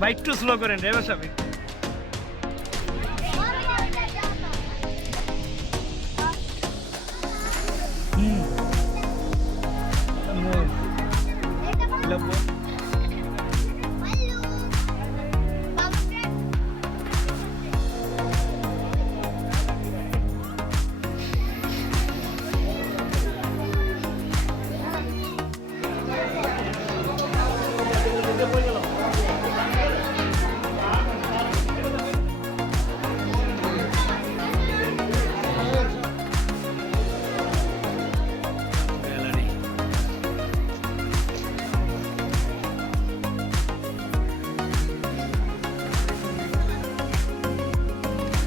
ভাই একটু স্লো করেন ড্রাইভার সাহেব।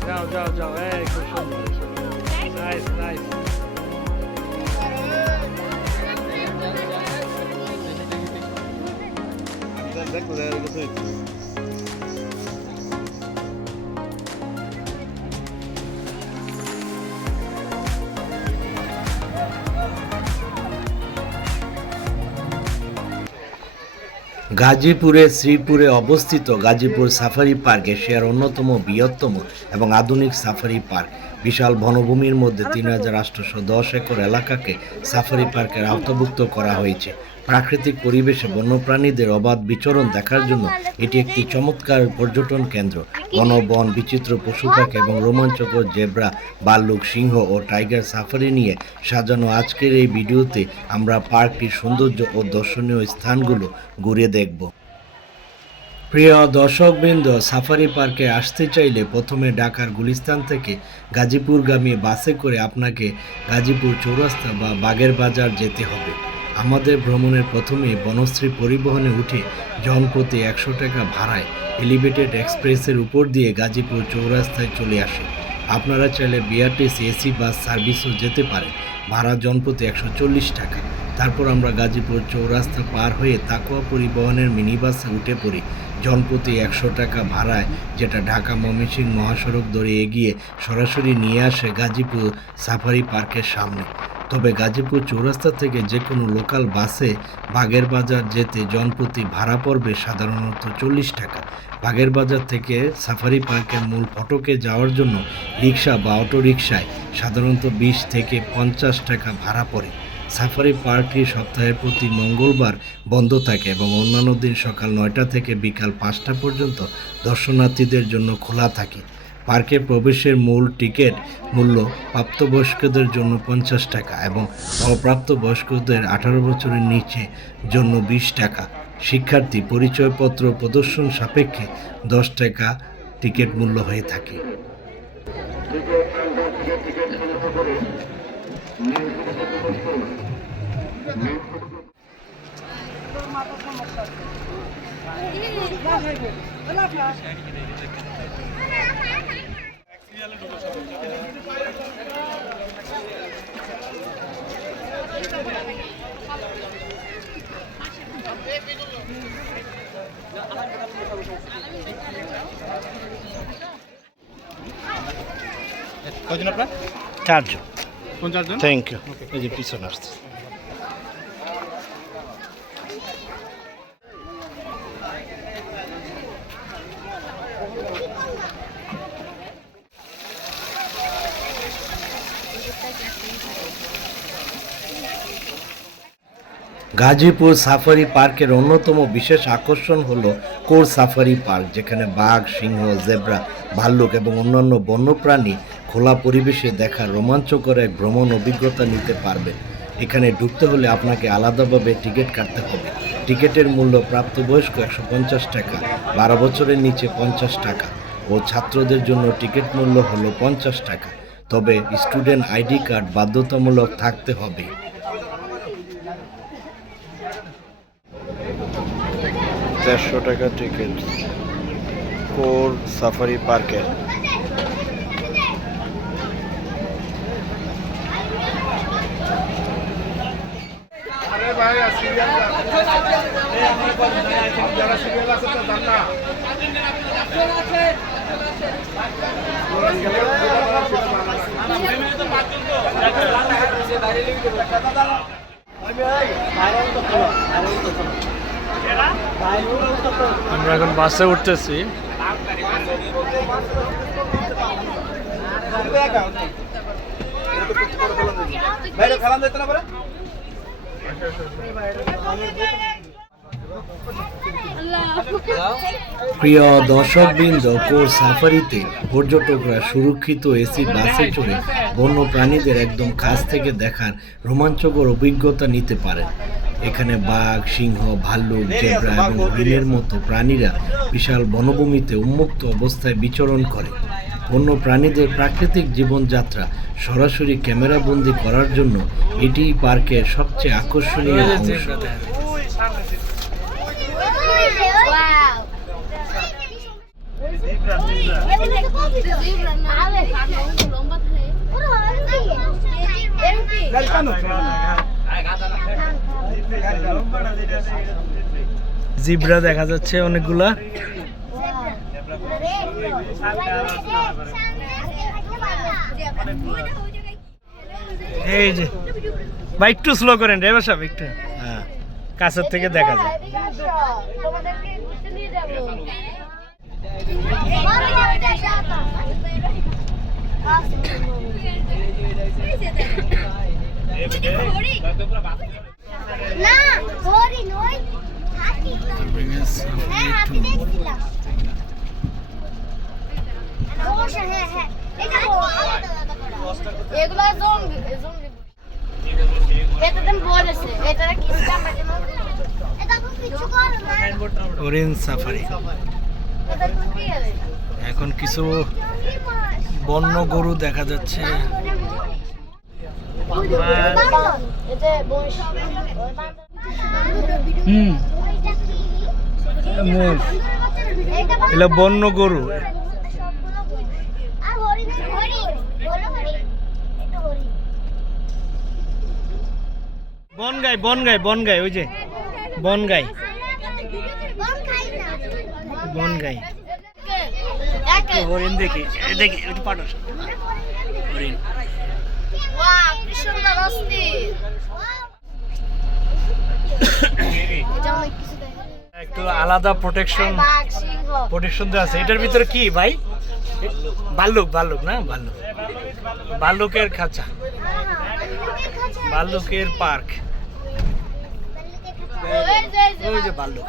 যাও যাও যাও, এই খুব সুন্দর, নাইস নাইস। গাজীপুরের শ্রীপুরে অবস্থিত গাজীপুর সাফারি পার্ক এশিয়ার অন্যতম বৃহত্তম এবং আধুনিক সাফারি পার্ক। বিশাল বনভূমির মধ্যে ৩,৮১০ একর এলাকাকে সাফারি পার্কের আওতাভুক্ত করা হয়েছে। প্রাকৃতিক পরিবেশে বন্যপ্রাণীদের অবাধ বিচরণ দেখার জন্য এটি একটি চমৎকার পর্যটন কেন্দ্র। ঘন বন, বিচিত্র পশু পাখি এবং রোমাঞ্চকর জেব্রা, ভাল্লুক, সিংহ ও টাইগার সাফারি নিয়ে সাজানো আজকের এই ভিডিওতে আমরা পার্কটির সৌন্দর্য ও দর্শনীয় স্থানগুলো ঘুরে দেখব। প্রিয় দর্শকবৃন্দ, সাফারি পার্কে আসতে চাইলে প্রথমে ঢাকার গুলিস্তান থেকে গাজীপুরগামী বাসে করে আপনাকে গাজীপুর চৌরাস্তা বা বাগের বাজার যেতে হবে। আমাদের ভ্রমণের প্রথমেই বনশ্রী পরিবহনে উঠে জনপ্রতি ১০০ টাকা ভাড়ায় এলিভেটেড এক্সপ্রেসের উপর দিয়ে গাজীপুর চৌরাস্তায় চলে আসে। আপনারা চাইলে বিআরটিসি এসি বাস সার্ভিসও যেতে পারেন, ভাড়া জনপ্রতি ১৪০ টাকা। তারপর আমরা গাজীপুর চৌরাস্তা পার হয়ে তাকওয়া পরিবহনের মিনি বাসে উঠে পড়ি জনপ্রতি ১০০ টাকা ভাড়ায়, যেটা ঢাকা ময়মনসিংহ মহাসড়ক ধরে এগিয়ে সরাসরি নিয়ে আসে গাজীপুর সাফারি পার্কের সামনে। তবে গাজীপুর চৌরাস্তা থেকে যে কোনো লোকাল বাসে বাগের বাজার যেতে জনপ্রতি ভাড়া পড়বে সাধারণত ৪০ টাকা। বাগের বাজার থেকে সাফারি পার্কের মূল ফটকে যাওয়ার জন্য রিক্সা বা অটোরিকশায় সাধারণত ২০ থেকে ৫০ টাকা ভাড়া পড়ে। সাফারি পার্কটি সপ্তাহের প্রতি মঙ্গলবার বন্ধ থাকে এবং অন্যান্য দিন সকাল ৯টা থেকে বিকাল ৫টা পর্যন্ত দর্শনার্থীদের জন্য খোলা থাকে। পার্কে প্রবেশের মূল টিকিট মূল্য প্রাপ্তবয়স্কদের জন্য ৫০ টাকা এবং অপ্রাপ্তবয়স্কদের ১৮ বছরের নিচে জন্য ২০ টাকা। শিক্ষার্থী পরিচয়পত্র প্রদর্শন সাপেক্ষে ১০ টাকা টিকিট মূল্য হয়ে থাকে। কয়জন আপনার? ৪ জন। কোন ৪ জন? Thank you. এই যে পিছনে আসছে। গাজীপুর সাফারি পার্কের অন্যতম বিশেষ আকর্ষণ হলো কোর সাফারি পার্ক, যেখানে বাঘ, সিংহ, জেব্রা, ভাল্লুক এবং অন্যান্য বন্যপ্রাণী খোলা পরিবেশে দেখার রোমাঞ্চকর এক ভ্রমণ অভিজ্ঞতা নিতে পারবেন। এখানে ঢুকতে হলে আপনাকে আলাদাভাবে টিকিট কাটতে হবে। টিকিটের মূল্য প্রাপ্তবয়স্ক ১৫০ টাকা, ১২ বছরের নিচে ৫০ টাকা ও ছাত্রদের জন্য টিকিট মূল্য হলো ৫০ টাকা। তবে স্টুডেন্ট আইডি কার্ড বাধ্যতামূলক থাকতে হবে। ১৫০ টাকা টিকিট কোর সাফারি পার্কের। আমরা এখন বাসে উঠতেছি। প্রিয় দর্শকবৃন্দ, কোর সাফারিতে পর্যটকরা সুরক্ষিত এসি বাসে চড়ে বন্য প্রাণীদের একদম কাছ থেকে দেখার রোমাঞ্চকর অভিজ্ঞতা নিতে পারেন। এখানে বাঘ, সিংহ, ভাল্লুক, জেব্রা এবং হরিণের মতো প্রাণীরা বিশাল বনভূমিতে উন্মুক্ত অবস্থায় বিচরণ করে। বন্য প্রাণীদের প্রাকৃতিক জীবনযাত্রা সরাসরি ক্যামেরাবন্দি করার জন্য এটি পার্কের সবচেয়ে আকর্ষণীয় অংশ। জিব্রা দেখা যাচ্ছে অনেকগুলা। এই যে ভাই একটু স্লো করেন ড্রাইভার সাহেব, একটু কাছের থেকে দেখা যায়। না হরি নই হাতি হ্যাঁ হাতি দেখছিলাম অবশ্য হ্যাঁ হ্যাঁ এটা এগুলা জঙ্গলি এটা দেন বলেছে এটা কি চাপা দেন এটা কিছু করে না অরেঞ্জ সাফারি। এটা কি হবে এখন কিছু বন্য গরু দেখা যাচ্ছে। এগুলো বন্য গরু। বনগাই বনগাই বনগাই, ওই যে বনগাই বনগাই। হরিণ দেখি দেখি একটু পাঠো হরিণ। একটু আলাদা প্রোটেকশন দেওয়া আছে। এটার ভিতরে কি ভাই? ভাল্লুক, ভাল্লুক না, ভাল্লুক, ভাল্লুকের খাঁচা, ভাল্লুকের পার্ক। ওই যে ভাল্লুক।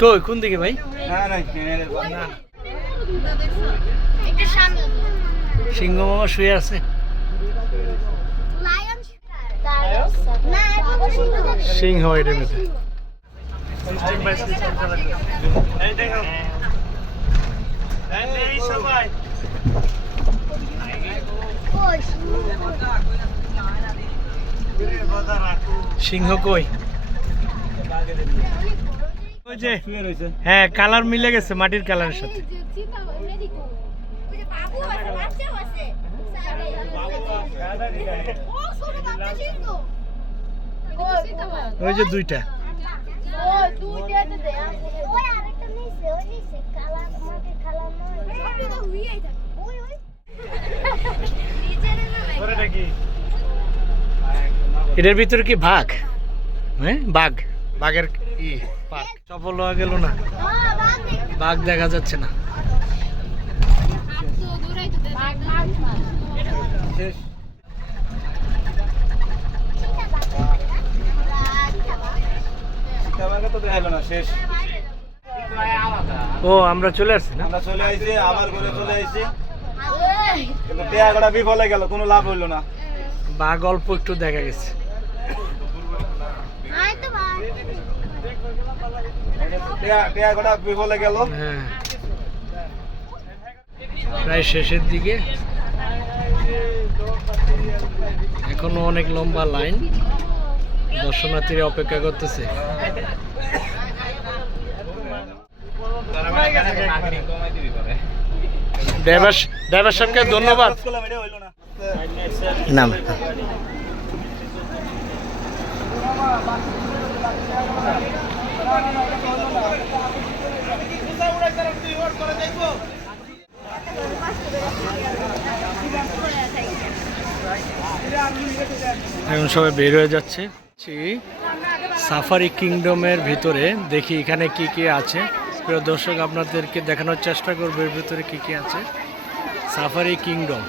কই কোন দিকে ভাই? সিংহ মামা শুয়ে আছে। সিংহ এটার মধ্যে। সিংহ কই? ওই যে হ্যাঁ, কালার মিলে গেছে মাটির কালারের সাথে। ওই যে দুইটা। এটার ভিতরে কি বাঘ? হ্যাঁ বাঘ, বাঘের পার্ক। সফল হয়ে গেল না, বাঘ দেখা যাচ্ছে না। ও আমরা চলে আসছি না, আমরা চলে আইছি, আবার ঘরে চলে আইছি, কিন্তু টেয়াগড়া বিফলে গেল, কোনো লাভ হইল না। বাঘ অল্প একটু দেখা গেছে। টেয়াগড়া বিফলে গেল। হ্যাঁ, প্রায় শেষের দিকে। এখনো অনেক লম্বা লাইন, দর্শনার্থীরা অপেক্ষা করতেছে। ড্রাইভার সাহেবকে ধন্যবাদ। না এখন সবাই বের হয়ে যাচ্ছে। সাফারি কিংডমের ভিতরে দেখি এখানে কি কি আছে। প্রিয় দর্শক, আপনাদেরকে দেখানোর চেষ্টা করবো এর ভিতরে কি কি আছে। সাফারি কিংডম,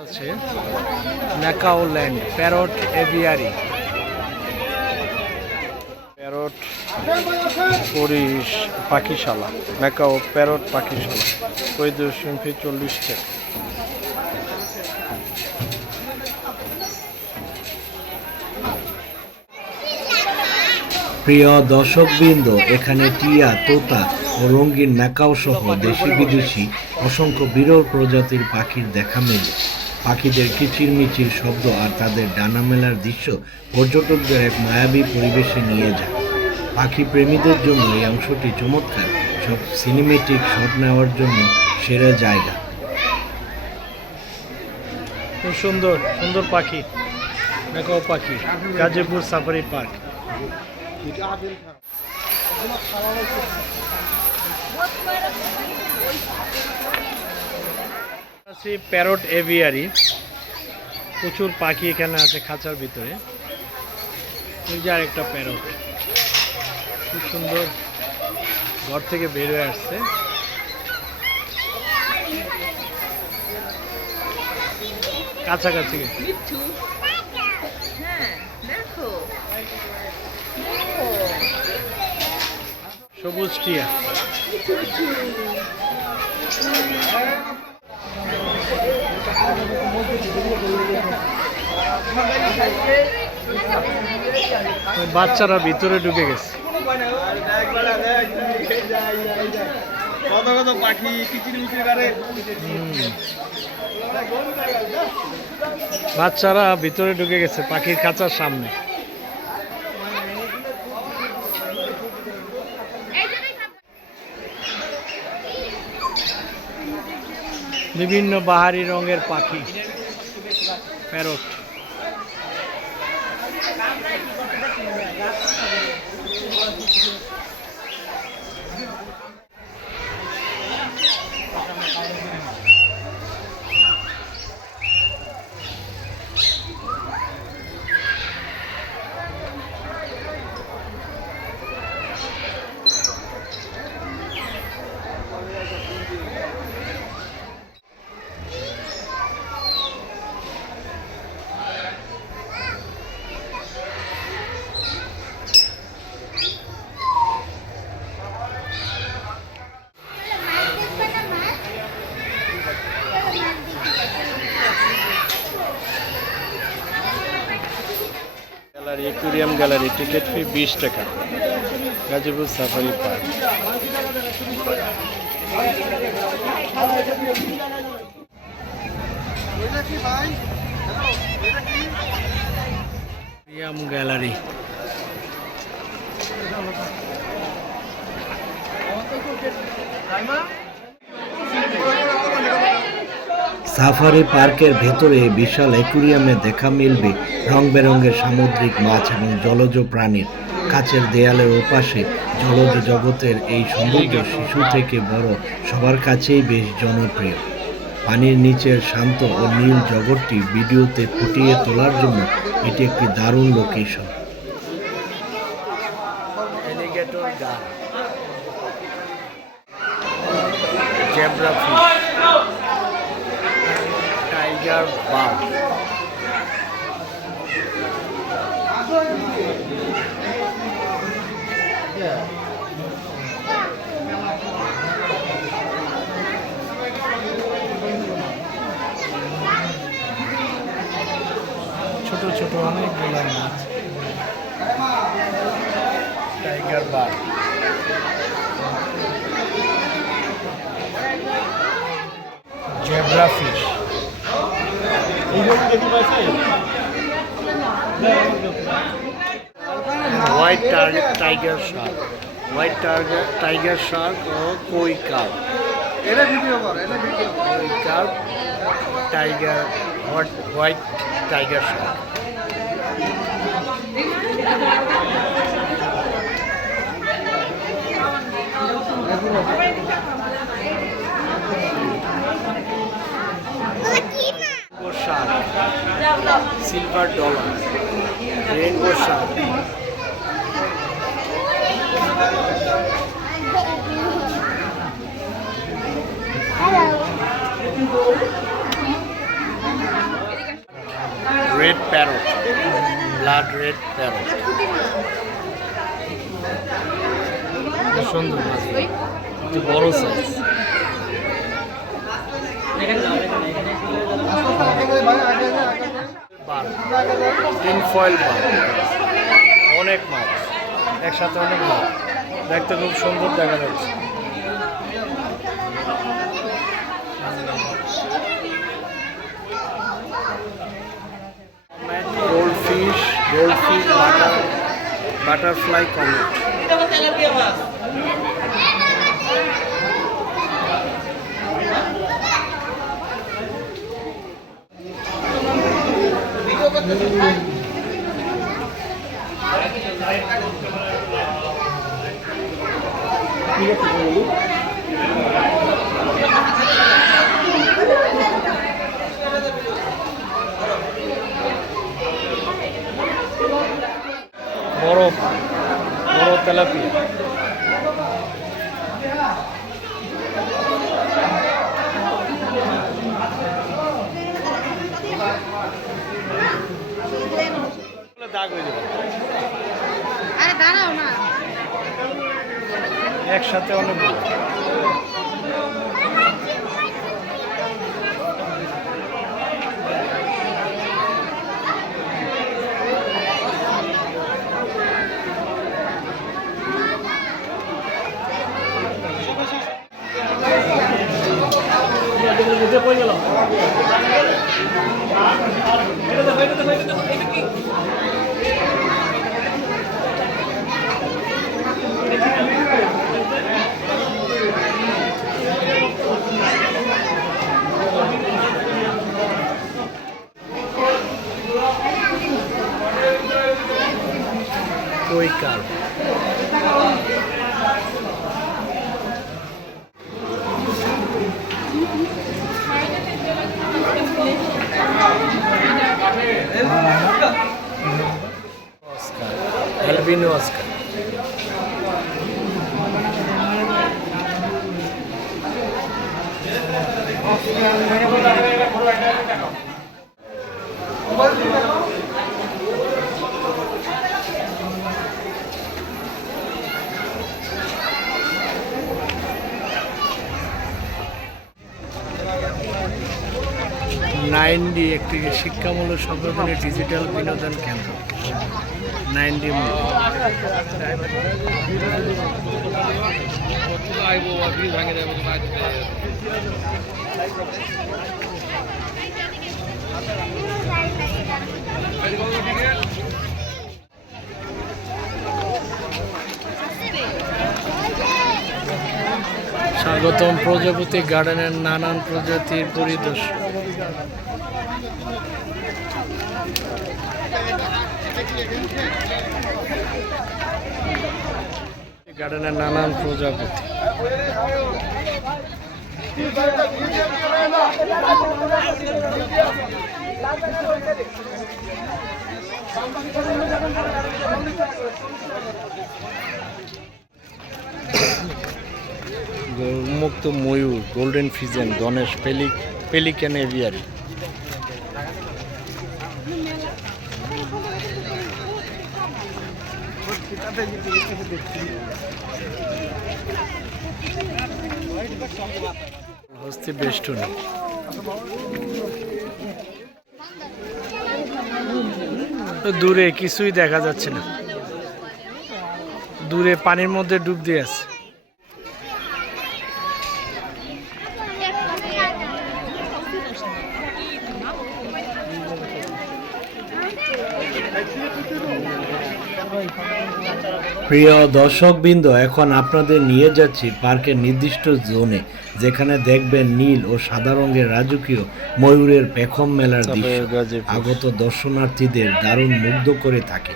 আছে macaw land, parrot aviary, parrot পাখিশালা, ম্যাকাও প্যারট পাখিশালা, পরিদর্শন ফি 40 টাকা। প্রিয় দর্শকবৃন্দ, এখানে টিয়া, তোতা ও রঙিন ম্যাকাও সহ দেশি বিদেশি অসংখ্য বিরল প্রজাতির পাখির দেখা মেলে। পাখিদের কিচিরমিচির শব্দ আর তাদের ডানা মেলার দৃশ্য পর্যটকদের এক মায়াবী পরিবেশে নিয়ে যায়। পাখি প্রেমীদের জন্য এই অংশটি চমৎকার সব সিনেমেটিক শট নেওয়ার জন্য সেরা জায়গা। খুব সুন্দর সুন্দর পাখি, ম্যাকাও পাখি, Gazipur safari park. Parrot aviary, প্রচুর পাখি এখানে আছে খাঁচার ভিতরে। এই যে আরেকটা প্যারট, খুব সুন্দর, ঘর থেকে বের হয়ে আসছে। কাছাকাছি সবুজ টিয়া, বাচ্চারা ভিতরে ঢুকে গেছে। কত কত পাখি কিচিরমিচির করে। বাচ্চারা ভিতরে ঢুকে গেছে পাখির খাঁচার সামনে। বিভিন্ন বাহারি রঙের পাখি, parrot. Gallery, aquarium gallery, ticket fee 20 টাকা, Gazipur safari park. Aquarium gallery, safari পার্কের ভেতরে বিশাল অ্যাকুয়ারিয়ামে দেখা মিলবে রং বেরঙের সামুদ্রিক মাছ এবং জলজ প্রাণীর। কাচের দেয়ালের ওপাশে জলজ জগতের এই সৌন্দর্য শিশু থেকে বড় সবার কাছেই বেশ জনপ্রিয়। পানির নিচের শান্ত ও নীল জগৎটি ভিডিওতে ফুটিয়ে তোলার জন্য এটি একটি দারুণ location. Alligator gar, zebra fish, tiger বাঘ, ছোট ছোট অনেকগুলো মাছ, টাইগার বাঘ, zebra fish. White tiger shark, white tiger shark ও koi carp. Koi carp, tiger, white tiger shark. Shark, silver dollar, rainbow shark, red parrot, blood red parrot. সুন্দর মাছ, একটু বড় সাইজ। টিন ফয়েল বার, অনেক মাছ একসাথে, অনেক মাছ দেখতে খুব সুন্দর দেখা যাচ্ছে। Goldfish, butterfly comet. বড় তেলাপিয়া। দাগ হয়ে যাবে, একসাথে অনেকগুলো। কই কার্প, অ্যালবিনো অস্কার। নাইনডি একটি শিক্ষামূলক সংগঠনের ডিজিটাল বিনোদন কেন্দ্র। 9D স্বাগতম প্রজাপতি গার্ডেনের নানান প্রজাতির পরিদর্শন। গার্ডেনের নানান প্রজাপতি। উন্মুক্ত ময়ূর, গোল্ডেন ফিজেন, গণেশ, পেলিক্যান এভিয়ারি। হস্তি বেষ্টনী। দূরে কিছুই দেখা যাচ্ছে না, দূরে পানির মধ্যে ডুব দিয়ে আছে। প্রিয় দর্শকবৃন্দ, এখন আপনাদের নিয়ে যাচ্ছি পার্কের নির্দিষ্ট জোনে, যেখানে দেখবেন নীল ও সাদা রঙের রাজকীয় ময়ূরের পেখম মেলার দৃশ্য আগত দর্শনার্থীদের দারুণ মুগ্ধ করে থাকে।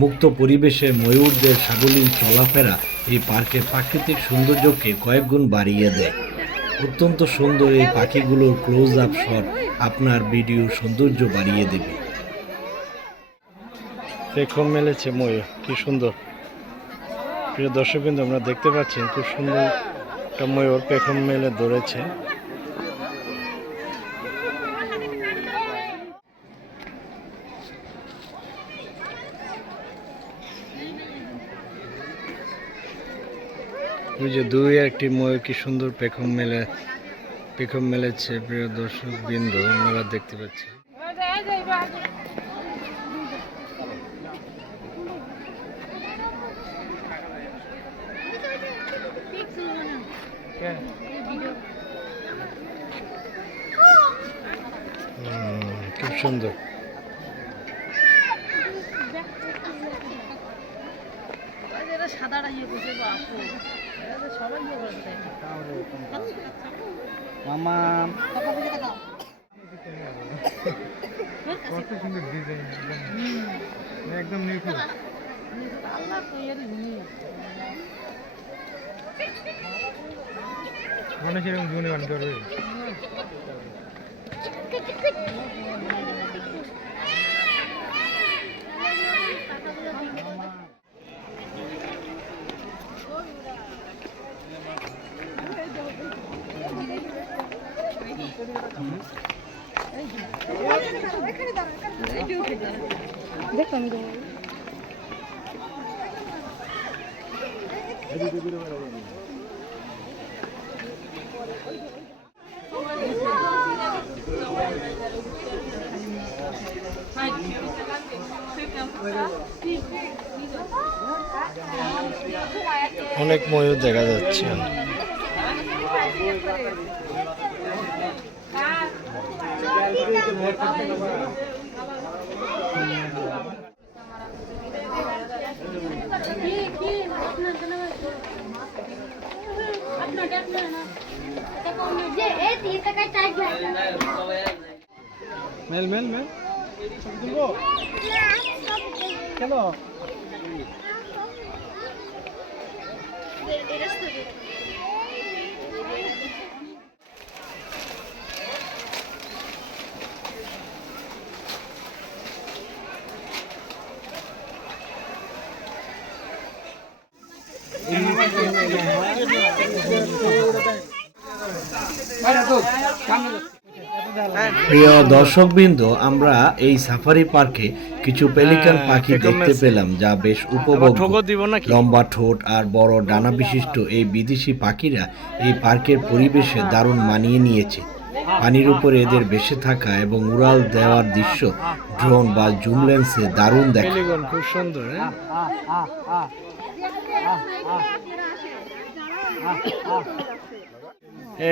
মুক্ত পরিবেশে ময়ূরদের সাবলীল চলাফেরা এই পার্কের প্রাকৃতিক সৌন্দর্যকে কয়েক গুণ বাড়িয়ে দেয়। অত্যন্ত সুন্দর এই পাখিগুলোর ক্লোজ আপ শট আপনার ভিডিওর সৌন্দর্য বাড়িয়ে দেবে। পেখম মেলেছে ময়ূর, কি সুন্দর। প্রিয় দর্শকবৃন্দ, আমরা দেখতে পাচ্ছেন খুব সুন্দর একটা ময়ূর পেখম মেলে ধরেছে। ওই যে দুই একটি ময়ূর কি সুন্দর পেখম মেলেছে। প্রিয় দর্শকবৃন্দ, আপনারা দেখতে পাচ্ছেন। খুব সুন্দর। মামা একদম নিখুঁত। মনে সেরকম জুনে গান করবে। অনেক ময়ূর দেখা যাচ্ছে। মেল মেল মেল কেন? প্রিয় দর্শকবৃন্দ, আমরা এই সাফারি পার্কে কিছু পেলিকান পাখি দেখতে পেলাম, যা বেশ উপভোগ্য। লম্বা ঠোঁট আর বড় ডানা বিশিষ্ট এই বিদেশি পাখিরা এই পার্কের পরিবেশে দারুণ মানিয়ে নিয়েছে। পানির উপরে এদের বেঁচে থাকা এবং উড়াল দেওয়ার দৃশ্য ড্রোন বা জুম লেন্সে দারুণ দেখা। খুব সুন্দর।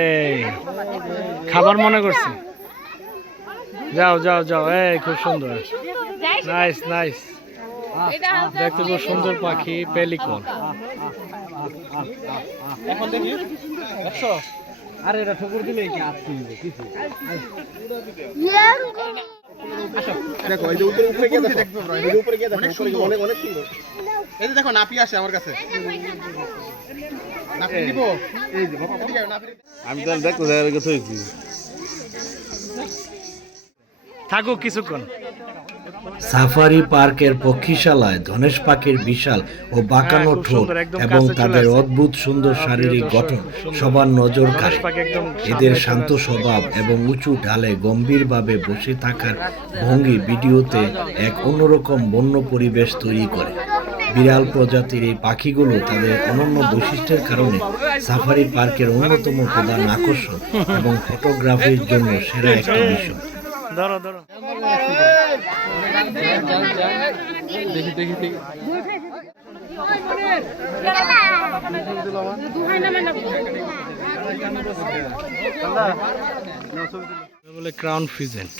এই খাবার মনে করছি, যাও যাও যাও। এই খুব সুন্দর, নাইস নাইস। দেখতে খুব সুন্দর পাখি, পেলিকন। এখন দেখি 100। আরে এটা ঠকুর দিলে কি আসছে কিছু। দেখো এই যে উপরে গিয়ে দেখো, এই যে উপরে গিয়ে দেখো, অনেক অনেক সুন্দর। এই যে দেখো নাপি আসে আমার কাছে। নাপি দিব এই যে বাবা দিকে নাপি। আমি তো দেখো যার কাছে হইছি। থাকো কিছুক্ষণ। সাফারি পার্কের পক্ষীশালায় ধনেশ পাখির বিশাল ও বাঁকানো ঠোঁট এবং তাদের অদ্ভুত সুন্দর শারীরিক গঠন সবার নজর কাড়ে। এদের শান্ত স্বভাব এবং উঁচু ঢালে গম্ভীরভাবে বসে থাকার ভঙ্গি ভিডিওতে এক অন্যরকম বন্য পরিবেশ তৈরি করে। বিরল প্রজাতির এই পাখিগুলো তাদের অনন্য বৈশিষ্ট্যের কারণে সাফারি পার্কের অন্যতম প্রধান আকর্ষণ এবং ফটোগ্রাফির জন্য সেরা একটি বিষয়। ধরো ধরো। দেখি দেখি দেখি। বলে ক্রাউন ফিজেন্ট।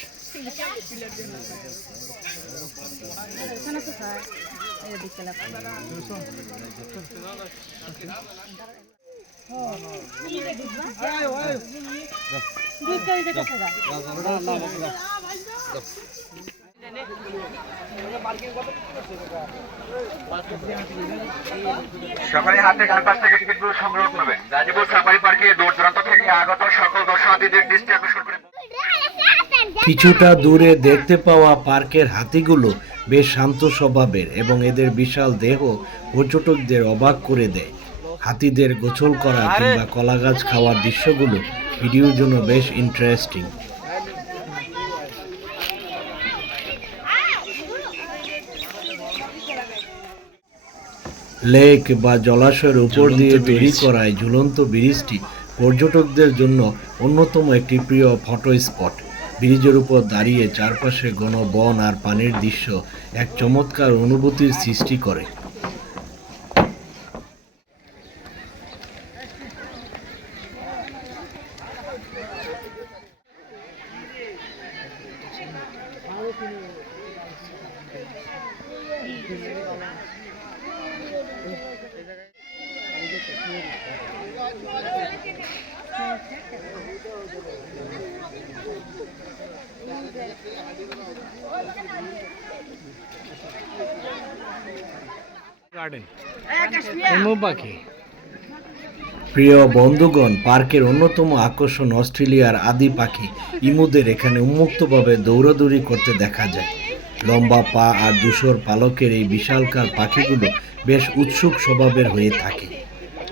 সকালে হাতে ডান পাশ থেকে টিকিটগুলো সংগ্রহ করবেন। গাজীপুর সাফারি পার্কে দূর দূরান্ত থেকে আগত সকল দর্শনার্থীদের দৃষ্টি আকর্ষণ করে কিছুটা দূরে দেখতে পাওয়া পার্কের হাতিগুলো বেশ শান্ত স্বভাবের এবং এদের বিশাল দেহ পর্যটকদের অবাক করে দেয়। হাতিদের গোসল করা কিংবা কলাগাছ খাওয়ার দৃশ্যগুলো ভিডিওর জন্য বেশ ইন্টারেস্টিং। লেক বা জলাশয়ের উপর দিয়ে তৈরি করা এই ঝুলন্ত ব্রিজটি পর্যটকদের জন্য অন্যতম একটি প্রিয় ফটো স্পট। ব্রিজের উপর দাঁড়িয়ে চারপাশে ঘন বন আর পানির দৃশ্য এক চমৎকার অনুভূতির সৃষ্টি করে। গার্ডেন এমু পাখি। প্রিয় বন্ধুগণ, পার্কের অন্যতম আকর্ষণ অস্ট্রেলিয়ার আদি পাখি ইমুদের এখানে উন্মুক্তভাবে দৌড়াদৌড়ি করতে দেখা যায়। লম্বা পা আর ধূসর পালকের এই বিশালকায় পাখিগুলো বেশ উৎসুক স্বভাবের হয়ে থাকে।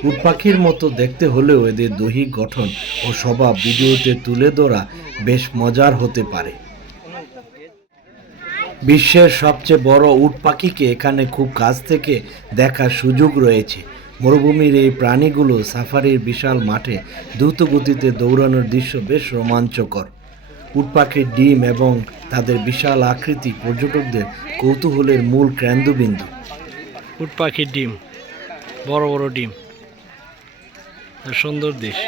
উট পাখির মতো দেখতে হলেও এদের দৈহিক গঠন ও স্বভাব ভিডিওতে তুলে ধরা বেশ মজার হতে পারে। বিশ্বের সবচেয়ে বড় উট পাখিকে এখানে খুব কাছ থেকে দেখার সুযোগ রয়েছে। মরুভূমির এই প্রাণীগুলো সাফারির বিশাল মাঠে দ্রুত গতিতে দৌড়ানোর দৃশ্য বেশ রোমাঞ্চকর। উট পাখির ডিম এবং তাদের বিশাল আকৃতি পর্যটকদের কৌতূহলের মূল কেন্দ্রবিন্দু। উট পাখির ডিম, বড় বড় ডিম, সুন্দর দৃশ্য।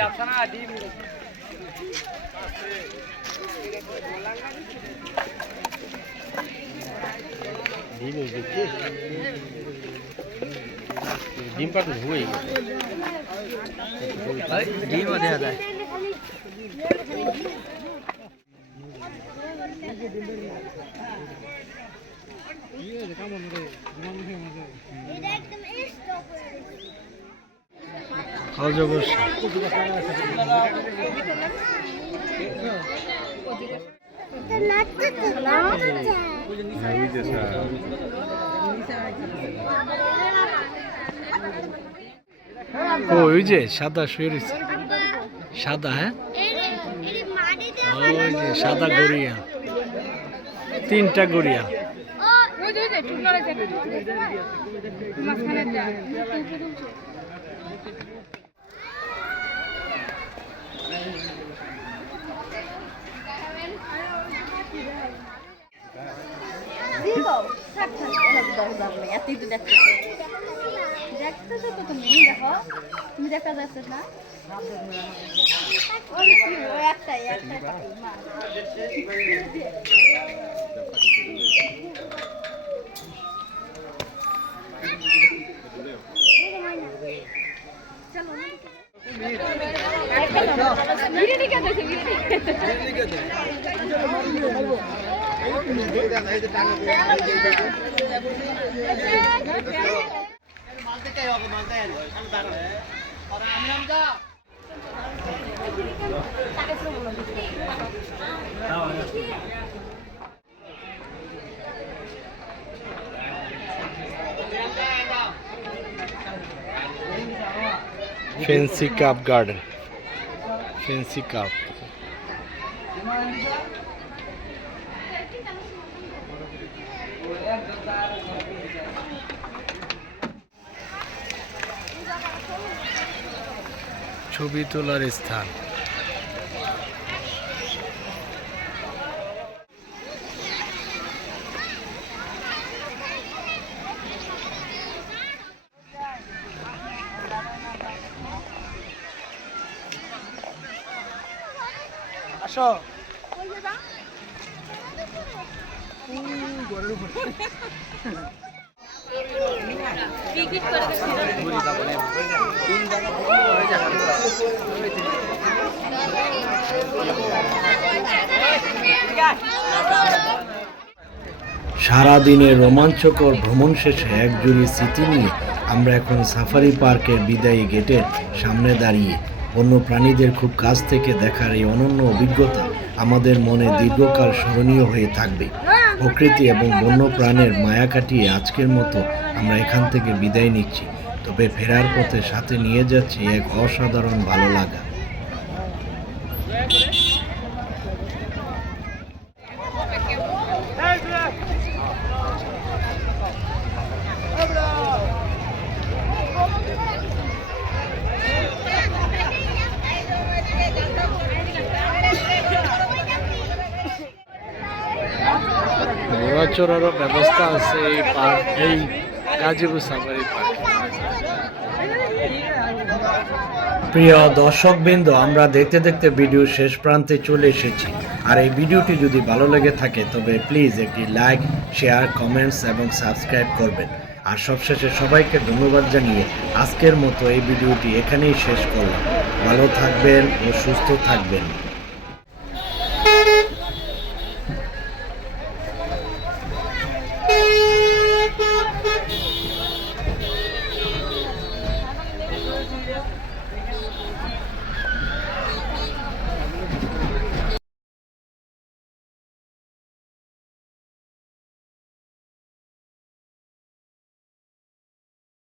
ডিম পাট হয়ে ডিমও দেখা যায়। অজগর ওই যে সাদা শুয়ে রয়েছে, সাদা, হ্যাঁ ওই যে সাদা গড়িয়া, তিনটা গড়িয়া। তুমি দেখা যাচ্ছে না একটাই fancy cup garden, fancy cup. ছবি তোলার স্থান। আসো ঘরের উপর সারাদিনের রোমাঞ্চকর ভ্রমণ শেষে একজুড়ি স্মৃতি নিয়ে আমরা এখন সাফারি পার্কের বিদায়ী গেটের সামনে দাঁড়িয়ে বন্য প্রাণীদের খুব কাছ থেকে দেখার এই অনন্য অভিজ্ঞতা আমাদের মনে দীর্ঘকাল স্মরণীয় হয়ে থাকবে। প্রকৃতি এবং বন্য প্রাণের মায়া কাটিয়ে আজকের মতো আমরা এখান থেকে বিদায় নিচ্ছি, তবে ফেরার পথে সাথে নিয়ে যাচ্ছি এক অসাধারণ ভালো লাগা। ঘোড়া চড়ারও ব্যবস্থা আছে এই গাজীপুর সাফারি পার্ক। প্রিয় দর্শকবৃন্দ, আমরা দেখতে দেখতে ভিডিও শেষ প্রান্তে চলে এসেছি। আর এই ভিডিওটি যদি ভালো লেগে থাকে তবে প্লিজ একটি লাইক, শেয়ার, কমেন্টস এবং সাবস্ক্রাইব করবেন। আর সবশেষে সবাইকে ধন্যবাদ জানিয়ে আজকের মতো এই ভিডিওটি এখানেই শেষ করলাম। ভালো থাকবেন ও সুস্থ থাকবেন।